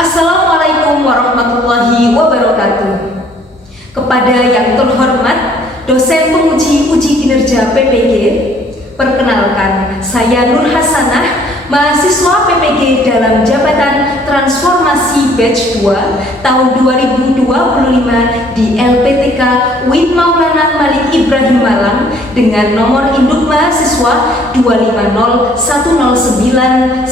Assalamualaikum warahmatullahi wabarakatuh. Kepada yang terhormat dosen penguji uji kinerja PPG, perkenalkan saya Nur Hasanah, mahasiswa PPG dalam jabatan transformasi batch 2 tahun 2025 di LPTK Wid Maulana Malik Ibrahim Malang dengan nomor induk mahasiswa 25010911230,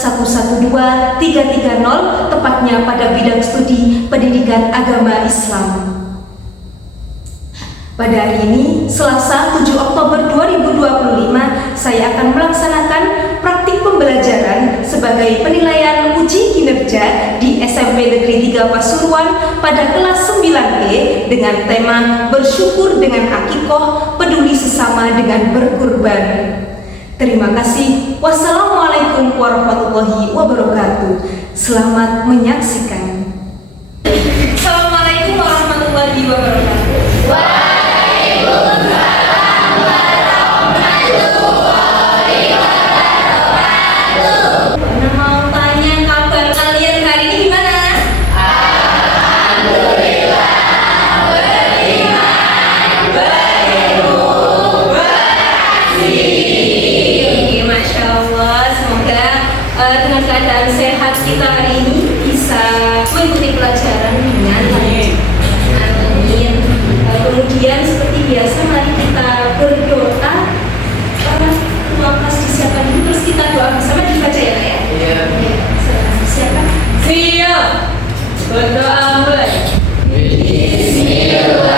tepatnya pada bidang studi pendidikan agama Islam. Pada hari ini, Selasa 7 Oktober 2025, saya akan melaksanakan praktik pembelajaran sebagai penilaian uji kinerja di SMP Negeri 3 Pasuruan pada kelas 9E dengan tema bersyukur dengan akikoh, peduli sesama dengan berkurban. Terima kasih. Wassalamualaikum warahmatullahi wabarakatuh. Selamat menyaksikan. Assalamualaikum warahmatullahi wabarakatuh. Dengan keadaan sehat kita hari ini bisa mengikuti pelajaran dengan baik. Amin. Kemudian seperti biasa mari kita berdoa. Doa kelas disiapkan dulu, terus kita doa bersama, dibaca ya, ya. Iya. Siapa? Siap. Berdoa mulai. Bismillahirrahmanirrahim.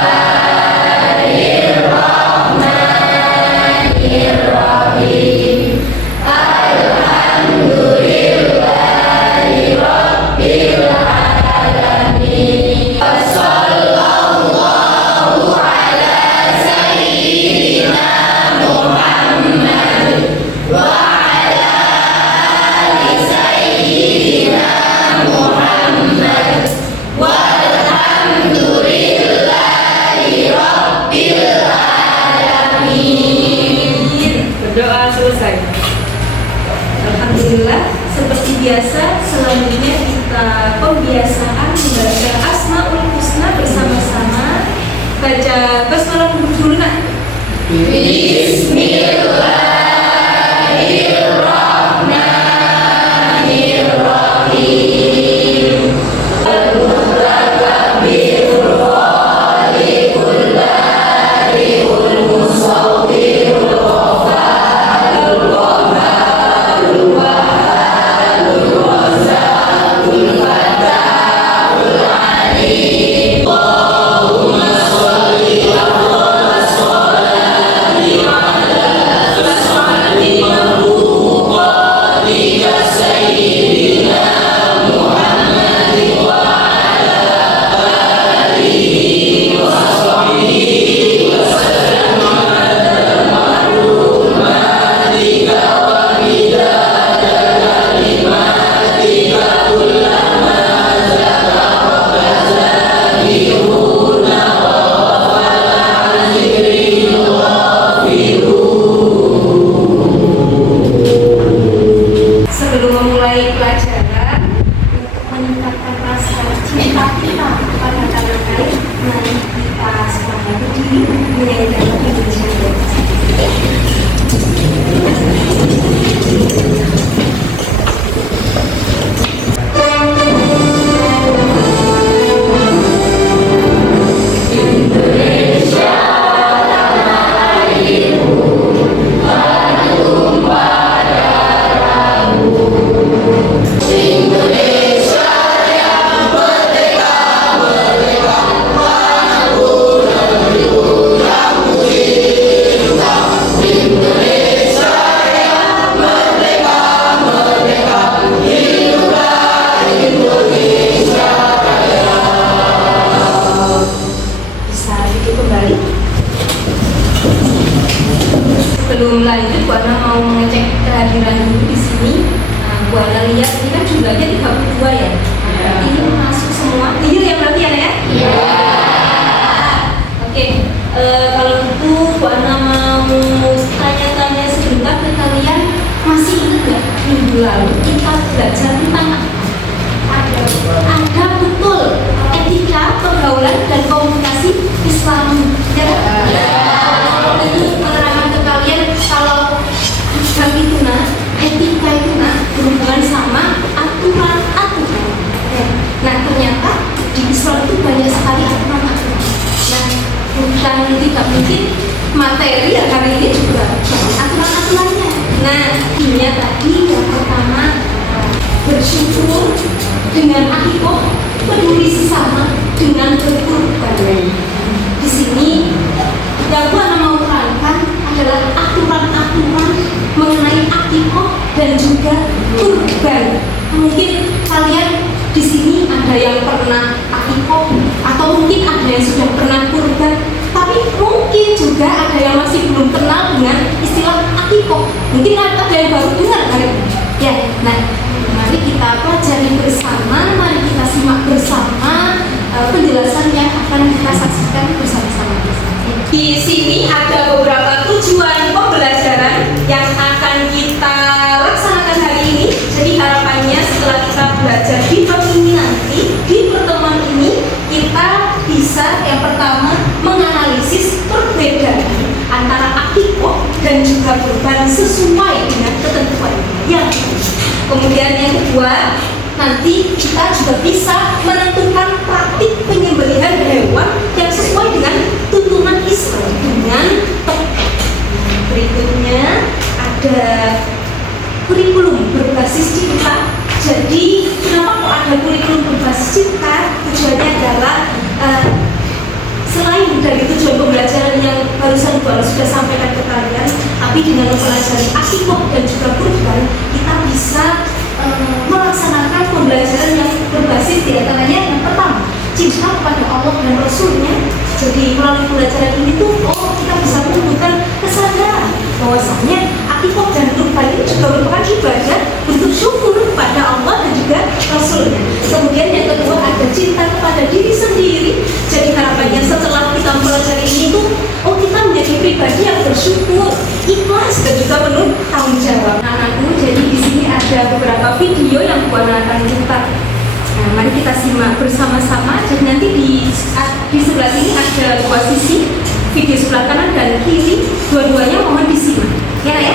Doa selesai. Alhamdulillah, seperti biasa selanjutnya kita pembiasaan membaca Asmaul Husna bersama-sama. Baca basmalah dulu nak. Bismillahirrahmanirrahim. Sebelum lanjut, Bu Ana mau mengecek kehadiran dulu di sini. Bu Ana lihat ini kan jumlahnya 32 ya. Berarti ini masuk semua. Iya ya berarti ya? Iya. Oke. Kalau gitu Bu Ana mau tanya-tanya sebentar ke kalian, masih ingat nggak minggu lalu kita belajar tentang apa? Ada ada betul etika pergaulan dan komunikasi Islam. Itu menerangkan ke kalian kalau Islam itu etika itu berhubungan sama aturan-aturan. Nah ternyata di Islam itu banyak sekali aturan-aturan. Nah bukan tidak mungkin materi ya, karena ini juga aturan-aturannya. Nah ini tadi yang pertama, bersyukur dengan akikoh, peduli sesama dengan berkurban. Di sini yang gua mau terangkan adalah aturan-aturan mengenai akikoh dan juga kurban. Mungkin kalian di sini ada yang pernah akikoh atau mungkin ada yang sudah pernah kurban, tapi mungkin juga ada yang masih belum kenal dengan istilah akikoh. Mungkin ada yang baru dengar hari ini. Ya, nah mari kita pelajari bersama, mari kita simak bersama penjelasan yang akan kita saksikan bersama-sama. Di sini ada beberapa tujuan pembelajaran yang akan kita laksanakan hari ini. Jadi harapannya setelah kita belajar di bab ini nanti, di pertemuan ini kita bisa yang pertama menganalisis perbedaan antara akikoh dan juga kurban sesuai dengan ketentuan yang kemudian yang kedua, nanti kita juga bisa menentukan praktik penyembelihan hewan yang sesuai dengan tuntunan Islam dengan tepat. Berikutnya ada kurikulum berbasis cipta. Jadi kenapa kok ada kurikulum berbasis cipta? Tujuannya adalah selain dari tujuan pembelajaran yang barusan Bu Ana sudah sampaikan ke kalian, tapi dengan mempelajari akikoh dan juga kurban, kita bisa melaksanakan pembelajaran yang berbasis di antaranya yang pertama, cinta kepada Allah dan Rasulnya. Jadi melalui pembelajaran ini tuh, kita bisa menemukan kesadaran bahwasanya akikoh dan kurban ini juga merupakan ibadah untuk syukur kepada Allah dan juga Rasulnya. Kemudian yang kedua ada cinta kepada diri sendiri. Jadi harapannya setelah kita mempelajari ini tuh, kita menjadi pribadi yang bersyukur, ikhlas dan juga penuh tanggung jawab. Anakku, jadi di sini ada beberapa video yang Bu Ana akan putar. Nah, mari kita simak bersama-sama. Jadi nanti di sebelah sini ada dua sisi, video sebelah kanan dan kiri, dua-duanya mohon disimak. Ya, ya?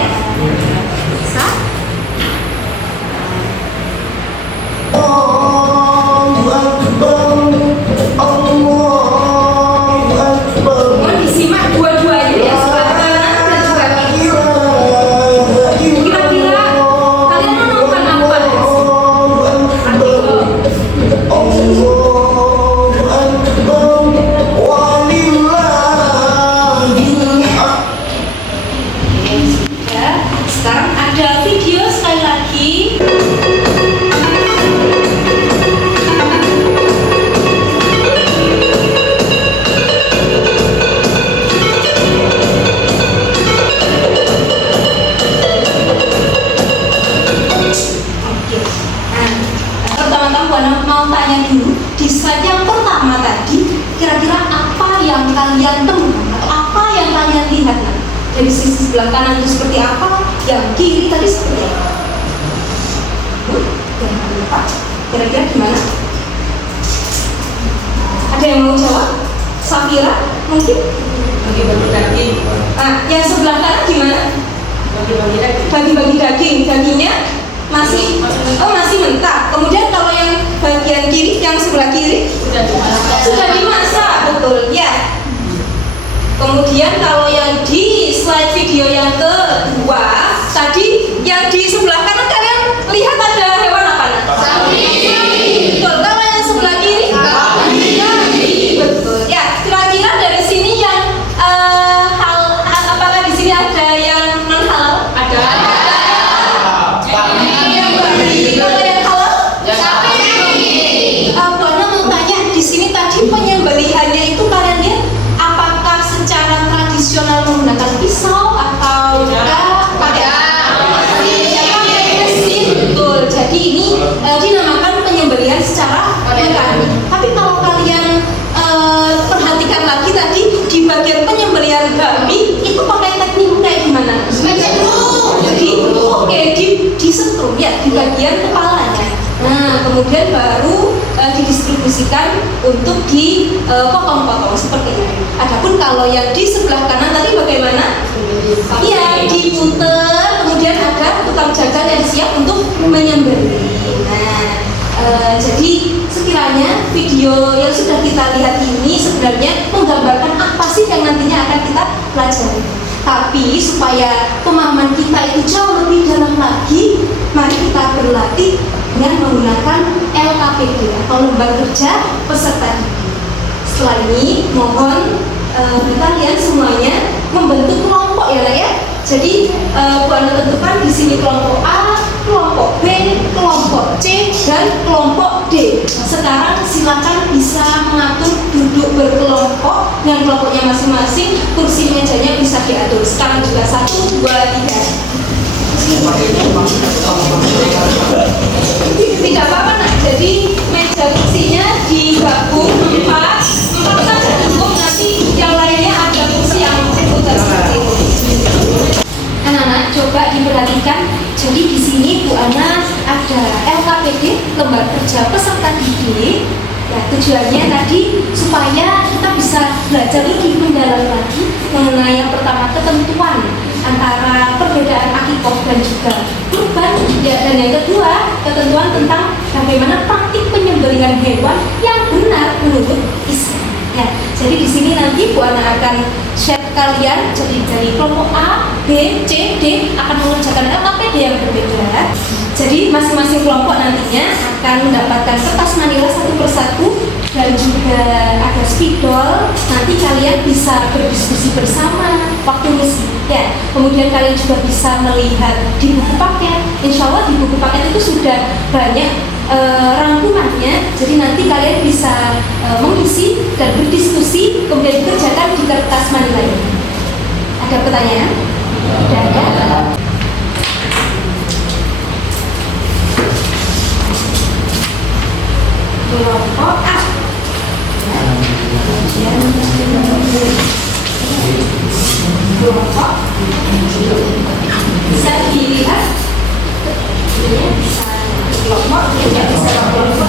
Bisa? Mohon disimak dua-duanya ya, sebelah kanan dan sebelah kiri. Kira-kira kalian menonton apa? Sekarang ada video sekali lagi. Pertama-tama mau tanya dulu di slide yang pertama tadi, kira-kira apa yang kalian temukan atau apa yang kalian lihat? Dari sisi sebelah kanan itu seperti apa, yang kiri tadi seperti apa? Jangan lupa, kira-kira gimana? Ada yang mau jawab? Safira mungkin? Bagi-bagi daging. Yang sebelah kanan gimana? Bagi-bagi daging. Bagi-bagi daging, dagingnya masih mentah. Kemudian kalau yang bagian kiri, yang sebelah kiri sudah dimasak, betul ya. Kemudian kalau yang di slide video yang kedua tadi, yang di sebelah kanan kalian lihat ada hewan apa? Sapi. Betul. Kalau yang sebelah kiri? Sapi. Betul. Ya, kira-kira dari sini yang apakah di sini ada yang non halal? Ada. Kalau yang halal? Sapi. Bu Ana mau tanya, di sini tadi penyembelihannya itu kalian lihat apakah secara tradisional menggunakan pisau atau pakai mesin? Betul. Jadi ini dinamakan penyembelihan secara mekanik. Tapi kalau kalian perhatikan lagi tadi di bagian penyembelihan babi itu pakai teknik kayak gimana? Jadi disetrum ya di bagian kepalanya. Nah kemudian baru didistribusikan untuk dipotong-potong seperti ini. Adapun kalau yang di sebelah kanan tadi bagaimana? Iya, diputer, kemudian ada tukang jagal yang siap untuk menyembelih. Nah, jadi sekiranya video yang sudah kita lihat ini sebenarnya menggambarkan apa sih yang nantinya akan kita pelajari. Tapi supaya pemahaman kita itu jauh lebih dalam lagi, mari kita berlatih dengan menggunakan LKPD atau lembar kerja peserta didik. Setelah ini mohon kalian semuanya membentuk kelompok ya nak ya. Jadi Bu Ana tentukan di sini kelompok A, kelompok B, kelompok C, dan kelompok D. Sekarang silakan bisa mengatur duduk berkelompok yang kelompoknya masing-masing, kursi mejanya bisa diatur. Sekarang juga 1, 2, 3. Tidak apa-apa nak. Jadi meja kursinya digabung 4 saja cukup. Nanti yang lainnya ada kursi yang terputar seperti itu. Anak-anak coba diperhatikan. Jadi di sini Bu Ana ada LKPD, lembar kerja peserta didik. Ya, tujuannya tadi supaya kita bisa belajar lebih mendalam lagi mengenai yang pertama ketentuan antara perbedaan akikoh dan juga kurban. Ya, dan yang kedua ketentuan tentang bagaimana praktik penyembelihan hewan yang benar menurut Islam. Ya, jadi di sini nanti Bu Ana akan share kalian, jadi dari kelompok A, B, C, D akan mengerjakan LKPD yang berbeda. Jadi masing-masing kelompok nantinya akan mendapatkan kertas manila satu persatu dan juga ada spidol. Nanti kalian bisa berdiskusi bersama waktu misi. Ya, kemudian kalian juga bisa melihat di buku paket. Insya Allah di buku paket itu sudah banyak rangkumannya, jadi nanti kalian bisa mengisi dan berdiskusi kemudian dikerjakan di kertas manila ini. Ada pertanyaan? Tidak ada? Kelompok A. Kelompok bisa dilihat bisa kelompok, kemudian bisa kelompok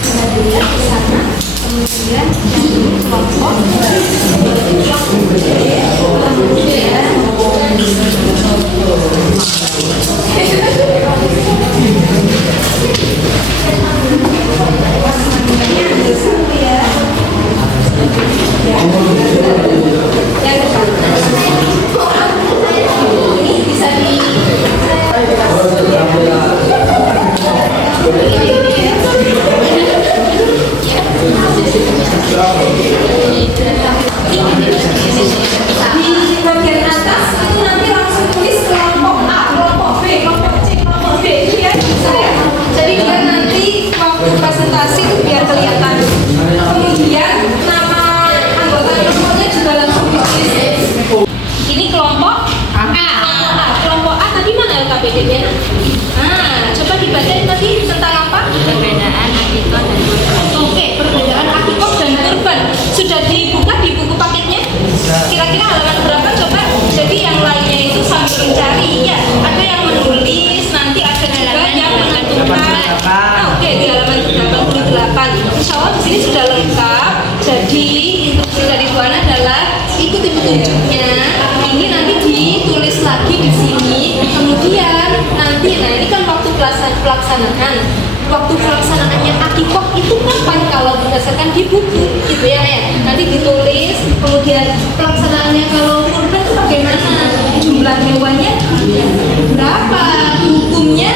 bisa dilihat di sana, kemudian yang ini kelompok di bagian atas itu nanti langsung tulis kelompok A, kelompok B, kelompok C, kelompok D. Ya, jadi biar nanti waktu presentasi itu biar kelihatan. Kemudian nama anggota kelompoknya juga langsung ditulis. Ini kelompok A. Kelompok A tadi mana LKPD-nya? Nah, coba dibaca tadi tentang apa? Perbedaan akikoh dan kurban. Oke, perbedaan akikoh dan kurban. Sudah dibuka di buku paketnya? Kira-kira halaman berapa coba? Jadi yang lainnya itu sambil mencari ya. Ada yang menulis, nanti ada juga yang menentukan. Oke, di halaman 88. Insya Allah di sini sudah lengkap. Jadi instruksi dari Bu Ana adalah ikuti petunjuknya. Ini nanti ditulis lagi di sini. Kemudian nanti, nah ini kan waktu pelaksanaan. Waktu pelaksanaannya akikoh itu kapan kalau berdasarkan di buku gitu ya. Nanti ditulis, kemudian pelaksanaannya kalau kurban itu bagaimana, jumlah hewannya berapa, hukumnya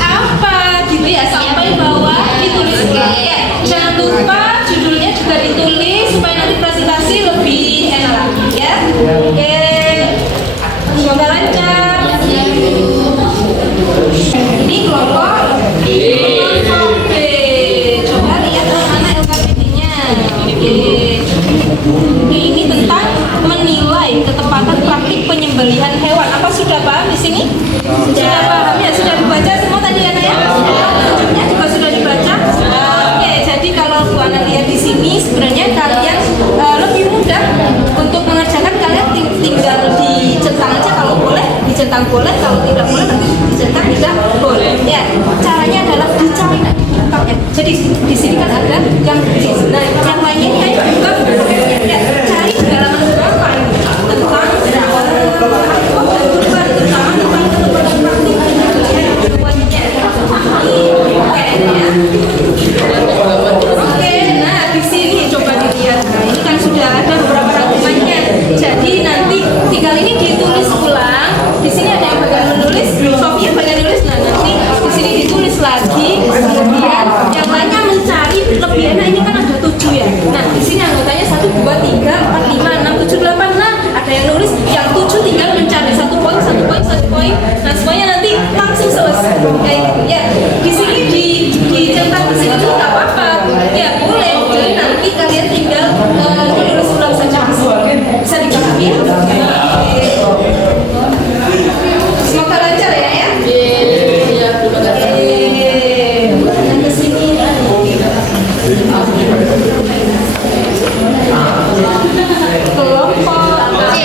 apa gitu ya, sampai bawah ditulis ya. Jangan lupa judulnya juga ditulis supaya nanti presentasi lebih enak lagi ya. Oke, semoga lancar. Ini kelompok B. Coba lihat mana LKPD-nya. Oke, ini tentang menilai ketepatan praktik penyembelihan hewan. Apa sudah paham di sini? Sudah paham ya? lagi, kemudian yang lainnya mencari lebih enak. Ini kan ada 7 ya. Nah di sini anggotanya 1, 2, 3, 4, 5, 6, 7, 8. Nah ada yang nulis yang 7 tinggal mencari 1 poin, 1 poin, 1 poin. Nah semuanya nanti langsung selesai. Kayak gitu ya. Di sini dicetak di sini juga nggak apa-apa. Ya boleh. Jadi nanti kalian tinggal menulis ulang saja. Bisa dipahami? Semoga lancar ya ya. Iya, terima kasih. Yang ke sini kelompok C.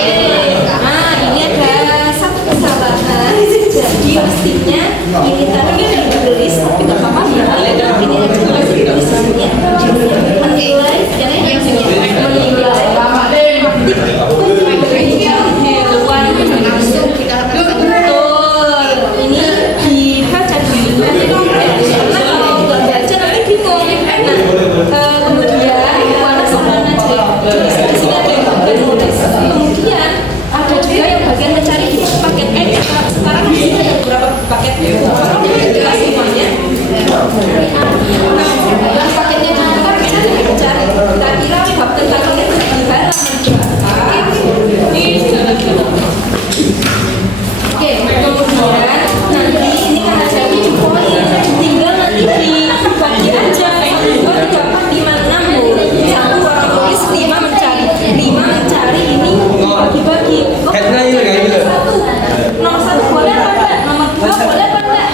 Nah ini ada satu kesalahan. Jadi mestinya ini tadi ditulis tapi nggak apa-apa ya. Ini masih ditulis di sini ya. Menilai, jangan yang sini. Menilai aktif hewan. Betul. Ini dibaca dulu. Karena kalau nggak baca nanti bingung. Nah, kemudian warna sederhana aja. Di sini ada yang bagian nulis. Kemudian ada juga yang bagian mencari di paket X. Sekarang di sini ada beberapa paket. Kalau jelas semuanya. Nah, paketnya juga kan kita tidak mencari. Kira-kira bab tentang ini di halaman berapa? Oke, kemudian nanti ini kan ada 7 poin, tinggal nanti dibagi aja 1, 2, 3, 4, 5, 6 satu orang tulis 5 mencari 5 mencari ini bagi-bagi. Satu, nomor 1 boleh apa enggak? Nomor 2 boleh apa enggak?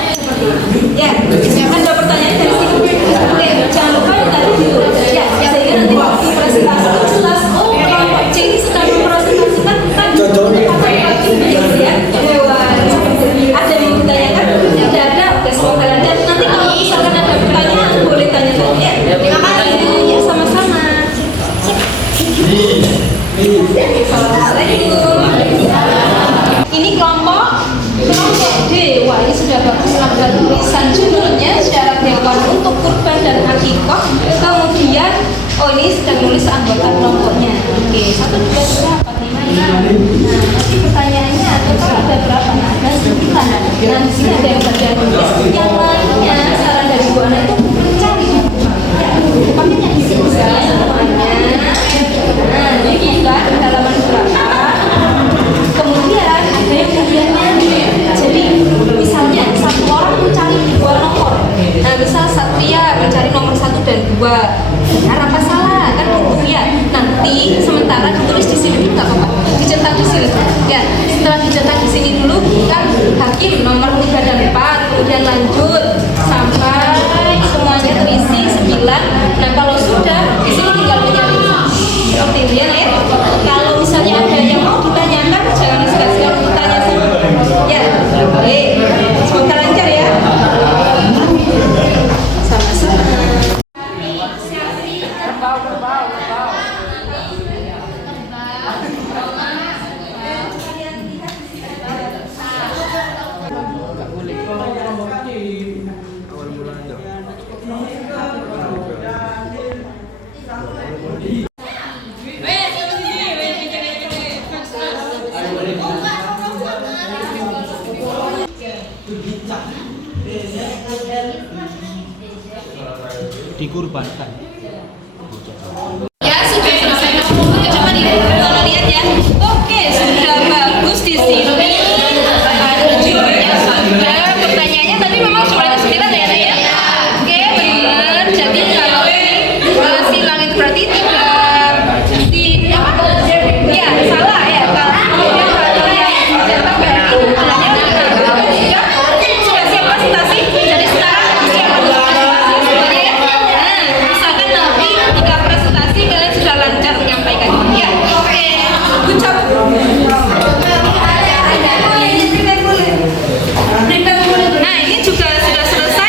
Ya, ada pertanyaan dari sini. Oke, jangan lupa yang tadi dulu. Ya, sehingga nanti waktu presentasi itu jelas. Oh, kelompok C ini sedang mempresentasikan tadi ya. Ada yang mau ditanyakan? Tidak ada. Oke, semoga lancar. Nanti kalau misalkan ada pertanyaan boleh tanya-tanya. Terima kasih. Ya, sama-sama. Assalamualaikum. Ini kelompok D. Wah, ini sudah bagus. Ada tulisan judulnya syarat hewan untuk kurban dan akikah. Kemudian, oh ini sedang nulis anggota kelompoknya. Oke, 1, 2, 3, 4, 5, 6. Nah, nanti pertanyaannya ada berapa? Nah, ada 9. Nah, di sini ada yang bagian nulis. Yang lainnya, saran dari Bu Ana itu mencari. Ya, paketnya di sini semuanya. Nah, ini kita di halaman berapa? Kemudian ada yang bagiannya. Jadi, misalnya satu orang mencari 2 nomor. Nah, misal Satria mencari nomor 1 dan 2. Benar apa salah? Kan gitu ya. Nanti sementara ditulis di sini nggak apa-apa. Dicetak di sini. Ya, setelah dicetak di sini dulu kan hakim nomor 3 dan 4, kemudian lanjut sampai semuanya terisi 9. Nah, kalau sudah di sini tinggal menyalin. Seperti itu ya, Nek. Kalau misalnya ada yang mau ditanyakan, jangan segan-segan untuk tanya sama. Ya, oke. Semoga lancar ya. Sama-sama. Dikurbankan. Ya, sudah selesai. Coba kalau lihat ya. Oke, sudah bagus di sini. Ada judulnya sudah. Pertanyaannya tadi memang jumlahnya 9 ya, Naya? Oke, benar. Jadi kalau si langit berarti tidak. Ya, salah ya. Kalau yang dicetak berarti jumlahnya sudah siap presentasi. Jadi sekarang siap presentasi semuanya ya. Nah, misalkan nanti jika presentasi kalian sudah lancar menyampaikan. Ya, oke. Good job. Nah, ini juga sudah selesai.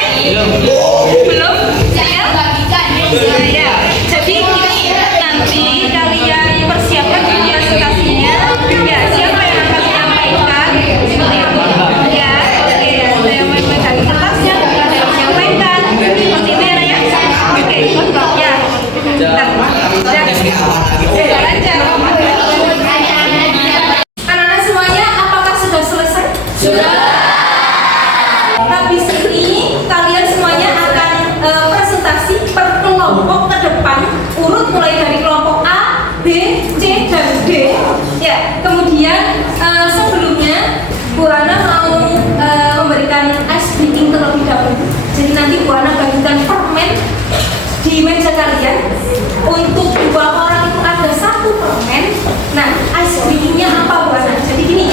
kelompok ke depan, urut mulai dari kelompok A, B, C, dan D. Ya, kemudian sebelumnya Bu Ana mau memberikan ice breaking terlebih dahulu. Jadi nanti Bu Ana bagikan permen di meja kalian. Untuk 2 orang itu ada 1 permen. Nah, ice breakingnya apa Bu Ana? Jadi gini,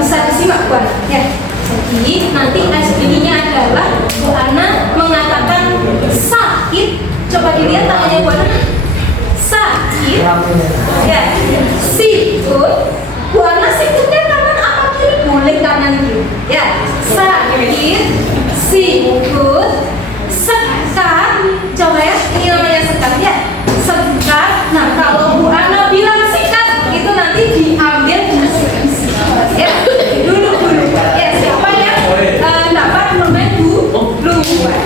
bisa disimak Bu Ana. Ya. Jadi nanti ice breakingnya adalah Bu Ana mengatakan sakit. Coba dilihat tangannya Bu Ana. Sakit. Ya. Sikut. Bu Ana sikutnya kanan apa kiri? Boleh kanan kiri. Ya. Sakit. Sikut. Sekat. Coba ya. Ini namanya sekat ya. Sekat. Nah, kalau Bu Ana bilang sikat, itu nanti diambil disikat. Ya. Dulu. Ya, siapa yang dapat permen duluan?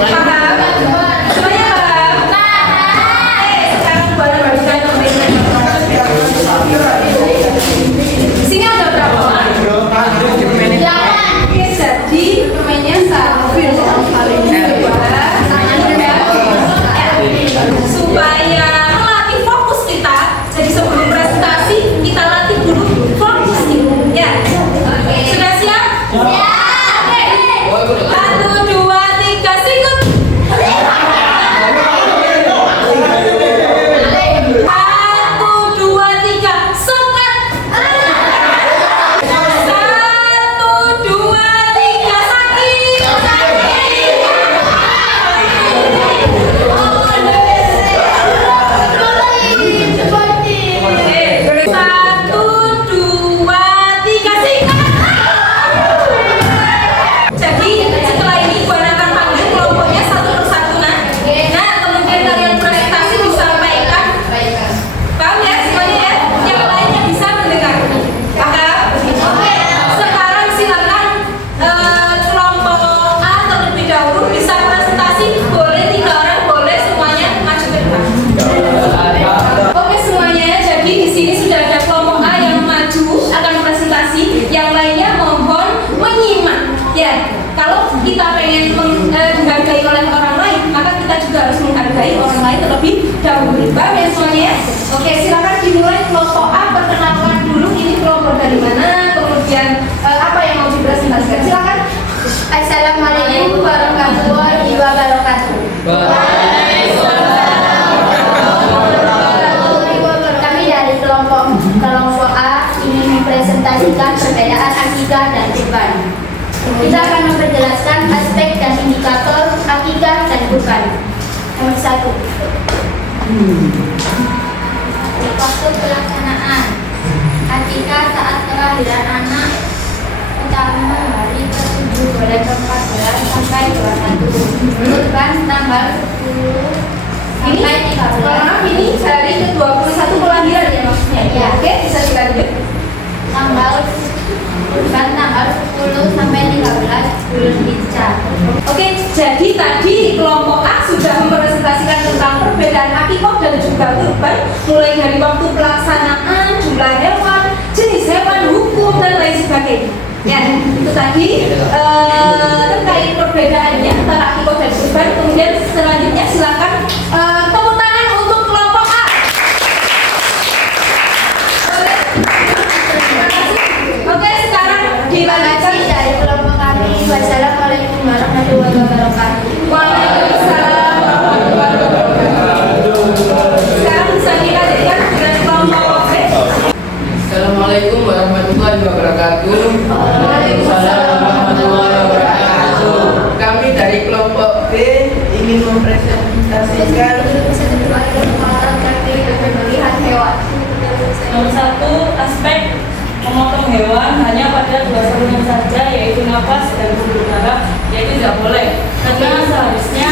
Paham? Semuanya paham? Sekarang Bu Ana bagikan permennya. Sini ada berapa? Oke, jadi permennya 1, 2, supaya melatih fokus kita. Jadi sebelum presentasi kita latih dulu fokus nih. Ya. Sudah siap? Ya. Oke. 1, 2, 3, sikut. 1, 2, 3, sekat. 1, 2, 3, sakit. 1, 2, 3, sikat. Jadi setelah ini Bu Ana akan panggil kelompoknya satu persatu. Nah, kemudian kalian presentasi disampaikan. Paham ya semuanya ya? Yang lainnya bisa mendengar. Paham? Oke. Sekarang silakan kelompok A terlebih dahulu bisa presentasi. Boleh 3 orang, boleh semuanya maju ke depan. Oke semuanya, jadi di sini sudah ada kelompok A yang maju akan presentasi. Yang lainnya mohon menyimak. Ya, kalau kita pengen dihargai oleh orang lain, maka kita juga harus menghargai orang lain terlebih dahulu. Paham ya semuanya ya? Oke, silakan dimulai kelompok A, perkenalkan dulu ini kelompok dari mana, kemudian apa yang mau dipresentasikan. Silakan. Assalamualaikum warahmatullahi wabarakatuh. Kami dari kelompok A ingin mempresentasikan perbedaan akidah dan kurban. Kita akan memperjelaskan aspek dan indikator akidah dan kurban. Nomor 1. Waktu pelaksanaan akikah saat kelahiran anak utama hari ke-7 bulan ke-14 sampai 21. Kurban tanggal 10 sampai 13. Maaf, ini hari ke-21 kelahiran ya maksudnya. Ya. Oke, bisa dilanjut. Kurban tanggal 10 sampai 13 bulan Hijjah. Oke, jadi tadi kelompok A sudah mempresentasikan tentang perbedaan akikah dan juga kurban, mulai dari waktu pelaksanaan, jumlah hewan, jenis hewan, hukum dan lain sebagainya. Ya, itu tadi terkait perbedaannya antara akikah dan kurban. Kemudian selanjutnya silakan tepuk tangan untuk kelompok A. Boleh? Terima kasih. Oke, sekarang Terima dilanjutkan. kasih dari kelompok kami. Wassalamualaikum warahmatullahi wabarakatuh. Waalaikumsalam warahmatullahi wabarakatuh. Sekarang bisa dilanjutkan dengan kelompok B. Assalamualaikum warahmatullahi wabarakatuh. Waalaikumsalam warahmatullahi wabarakatuh. Kami dari kelompok B ingin mempresentasikan Melihat hewan. Nomor 1, aspek memotong hewan hanya pada 2 saluran saja, yaitu nafas dan pembuluh darah, yaitu tidak boleh karena seharusnya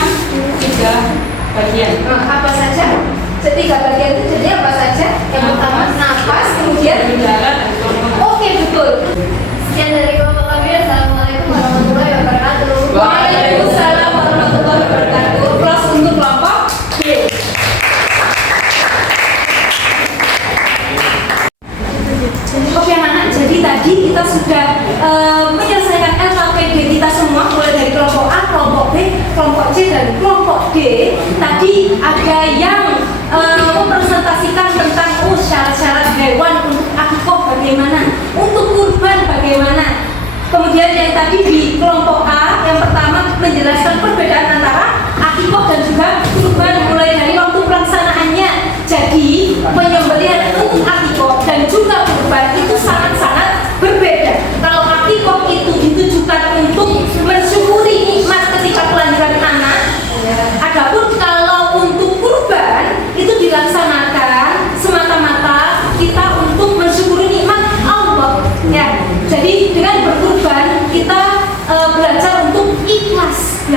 3 bagian. Apa saja? Ketiga bagian itu jadi apa saja? Yang pertama nafas, kemudian Pembuluh darah dan pembuluh. oke betul. Sekian dari kelompok kami. Assalamualaikum warahmatullahi wabarakatuh. Waalaikumsalam warahmatullahi wabarakatuh. Plus untuk kelompok B. Oke anak-anak, jadi tadi kita sudah menyelesaikan LKPD kita semua mulai dari kelompok A, kelompok B, kelompok C dan kelompok D.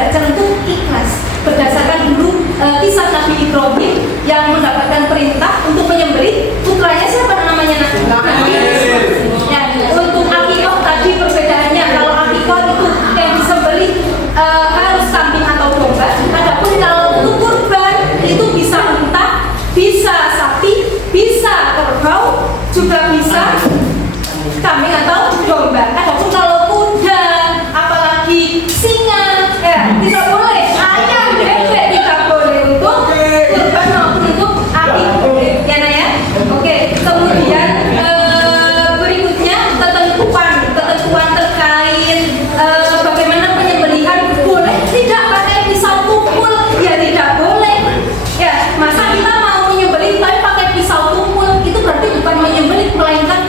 belajar untuk ikhlas berdasarkan dulu kisah Nabi Ibrahim yang mendapatkan perintah untuk menyembelih putranya. Siapa namanya? Nabi. Ya, untuk akikah tadi perbedaannya, kalau akikah itu yang disembelih harus kambing atau domba. Adapun kalau untuk kurban itu bisa unta, bisa sapi, bisa kerbau, juga bisa kambing atau domba. Adapun kalau kuda, apalagi singa, ya tidak boleh. Ayam, bebek tidak boleh untuk kurban maupun untuk akikah. Ya, Nak ya. Oke. Kemudian berikutnya ketentuan terkait bagaimana penyembelihan. Boleh tidak pakai pisau tumpul? Ya tidak boleh. Ya, masa kita mau menyembelih tapi pakai pisau tumpul? Itu berarti bukan menyembelih melainkan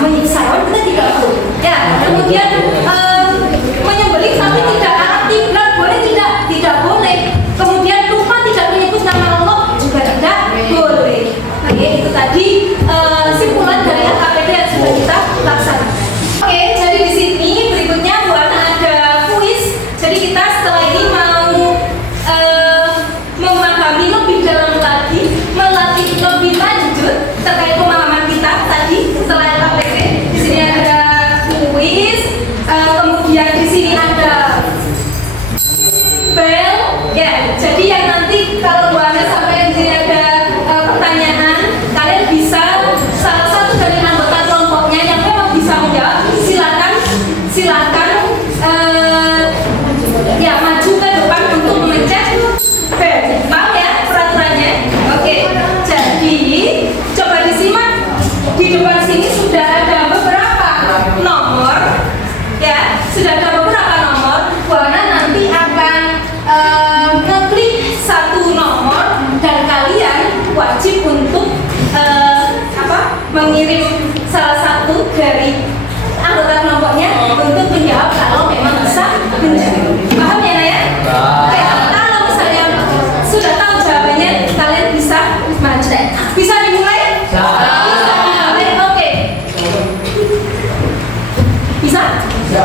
menyiksa. Kita tidak boleh. Ya, kemudian menyembelih tapi tidak arah kiblat, boleh tidak? Tidak boleh. Kemudian lupa tidak menyebut nama Allah juga tidak boleh. Oke, itu tadi simpulan dari AKPD yang sudah kita laksanakan. Oke, jadi di sini berikutnya Bu Ana ada kuis. Jadi kita setelah ini mau memahami lebih dalam lagi, melatih lebih lanjut terkait pemahaman kita tadi setelah AKPD. Di sini ada kuis, kemudian di sini ada bel. Ya, jadi yang nanti kalau Bu Ana sampai di sini ada pertanyaan, kalian bisa salah satu dari anggota kelompoknya yang memang bisa menjawab, silakan ya maju ke depan untuk memencet bel. Paham ya peraturannya? Oke. Jadi coba disimak, di depan sini sudah ada beberapa nomor, ya sudah ada beberapa nomor. Bu Ana nanti akan ngeklik satu nomor dan kalian wajib untuk mengirim salah satu dari anggota kelompoknya untuk menjawab kalau memang bisa menjawab. Paham ya, Naya? Oke, kalau misalnya sudah tahu jawabannya, kalian bisa maju. Bisa dimulai? Bisa dimulai, oke. Bisa? Bisa.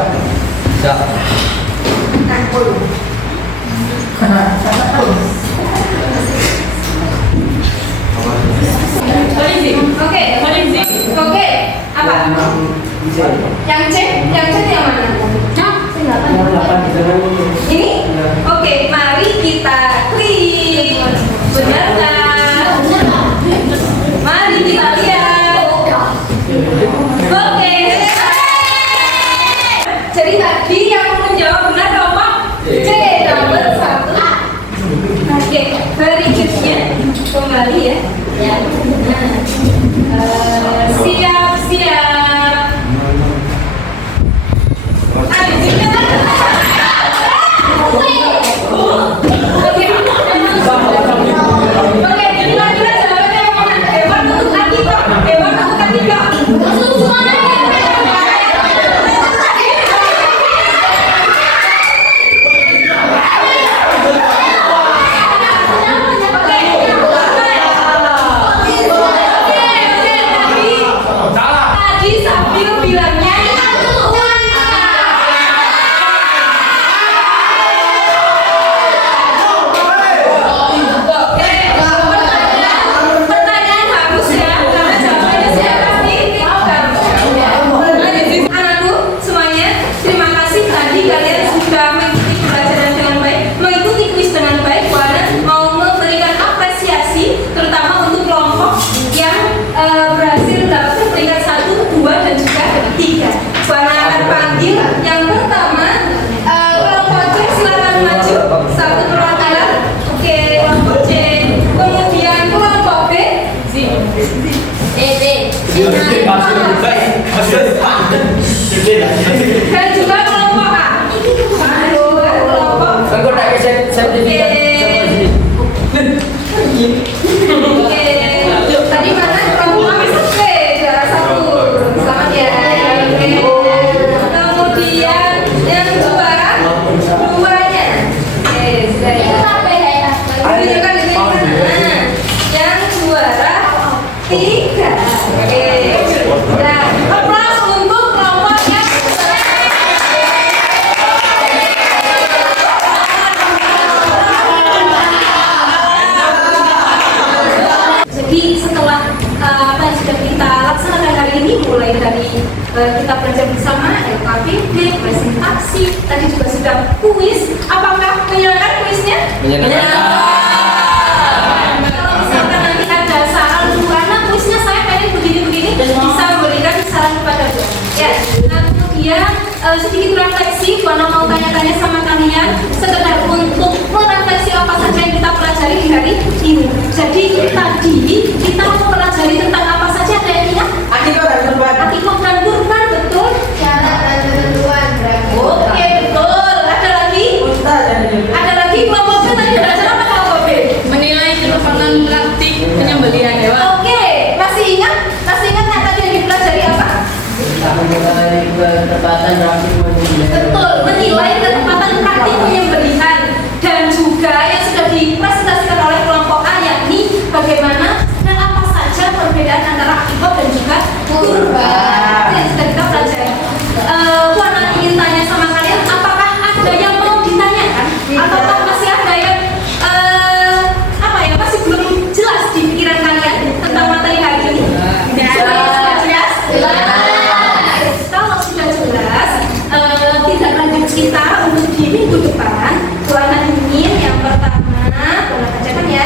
Oke. Apa? Yang C yang mana? Ini? Oke, mari kita klik. Benar nggak? Mari kita lihat. Oke. Jadi tadi yang menjawab benar kelompok C, nomor 1. Oke, berikutnya kembali ya. Siap. Oke, kira-kira jawabannya yang mana? Hewan untuk akikah. Tadi presentasi, tadi juga sudah kuis. Apakah menyenangkan kuisnya? Kalau misalkan nanti ada saran Bu Ana, kuisnya saya pengen begini-begini, bisa berikan saran kepada Bu. Ya, nah kemudian sedikit refleksi, Bu Ana mau tanya-tanya sama kalian, sekedar untuk merefleksi apa saja yang kita pelajari di hari ini. Jadi tadi kita mempelajari tentang apa saja, ada yang ingat? Akikah dan kurban, betul? Syarat dan ketentuan beragam. Oke, betul. Ada lagi? Ada lagi kelompok B tadi belajar apa kelompok B? Menilai kelepasan praktik penyembelihan hewan. Oke, masih ingat? Masih ingat nggak tadi yang dipelajari apa? Betul, menilai ketepatan praktik penyembelihan dan juga yang sudah dipresentasikan oleh kelompok A, yakni bagaimana dan apa saja perbedaan antara akikah dan juga kurban. Itu yang sudah kita pelajari. Bu Ana ingin tanya sama kalian, apakah ada yang mau ditanyakan ataukah masih ada yang masih belum jelas di pikiran kalian tentang materi hari ini? Sudah jelas? Kalau sudah jelas, tidak lanjut kita untuk di minggu depan. Bu Ana ingin yang pertama, Bu Ana bacakan ya,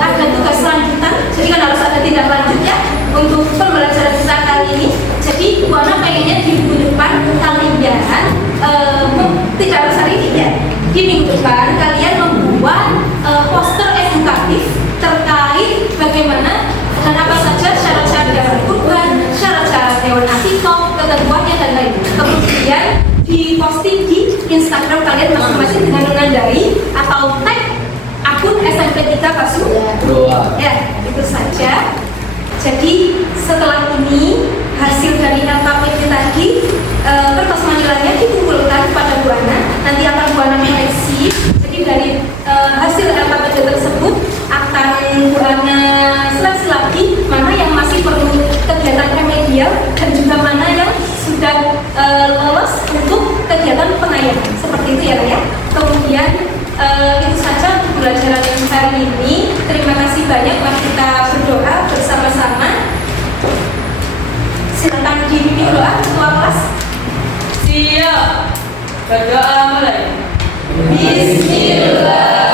ada tugas lanjutan. Jadi kan harus ada tindak lanjut ya untuk pembelajaran kita kali ini. Jadi Bu Ana pengennya di minggu depan kalian tidak harus hari ini ya. Di minggu depan kalian membuat poster edukatif terkait bagaimana dan apa saja syarat-syarat hewan kurban, syarat-syarat hewan akikah, ketentuannya dan lain. Kemudian diposting di Instagram kalian masing-masing dengan menandai atau tag akun SMP 3 Pasu. Ya, itu saja. Jadi setelah ini hasil dari LKPD tadi, kertas manilanya dikumpulkan kepada Bu Ana. Nanti akan Bu Ana koreksi. Jadi dari hasil LKPD tersebut akan Bu Ana seleksi lagi mana yang masih perlu kegiatan remedial dan juga mana yang sudah lolos untuk kegiatan pengayaman. Seperti itu ya, ya. Kemudian itu saja untuk pembelajaran yang hari ini. Terima kasih banyak. Mari kita berdoa bersama-sama. Silakan dibimbing doa ketua kelas. Siap. Berdoa mulai. Bismillah.